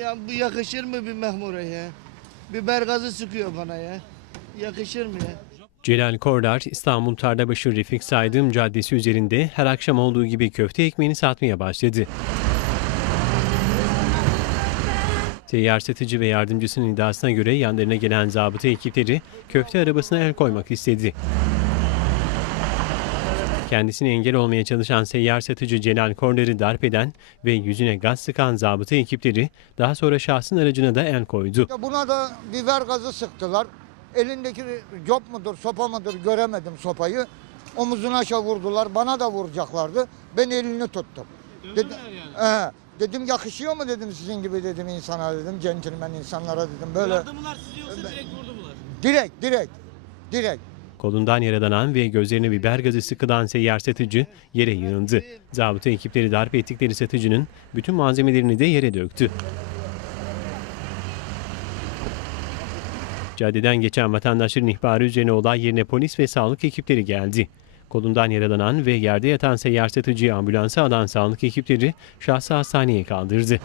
Ya bu yakışır mı bir memura ya? Biber gazı sıkıyor bana ya. Yakışır mı ya? Celal Kordar, İstanbul Tarlabaşı Refik Saydığım Caddesi üzerinde her akşam olduğu gibi köfte ekmeğini satmaya başladı. Seyyar satıcı ve yardımcısının iddiasına göre yanlarına gelen zabıta ekipleri köfte arabasına el koymak istedi. Kendisine engel olmaya çalışan seyyar satıcı Celal Kordar'ı darp eden ve yüzüne gaz sıkan zabıta ekipleri daha sonra şahsın aracına da el koydu. Buna da biber gazı sıktılar. Elindeki cop mudur, sopa mıdır göremedim sopayı. Omuzuna aşağı vurdular. Bana da vuracaklardı. Ben elini tuttum. Dedim, He, dedim yakışıyor mu dedim sizin gibi dedim insana dedim. Centilmen insanlara dedim. Böyle Yardılar sizi yoksa direkt vurdu mular? direkt direkt direkt. Kolundan yaralanan ve gözlerine biber gazı sıkılan seyyar satıcı yere yığıldı. Zabıta ekipleri darp ettikleri satıcının bütün malzemelerini de yere döktü. Caddeden geçen vatandaşların ihbarı üzerine olay yerine polis ve sağlık ekipleri geldi. Kolundan yaralanan ve yerde yatan seyyar satıcıyı ambulansa alan sağlık ekipleri şahsı hastaneye kaldırdı.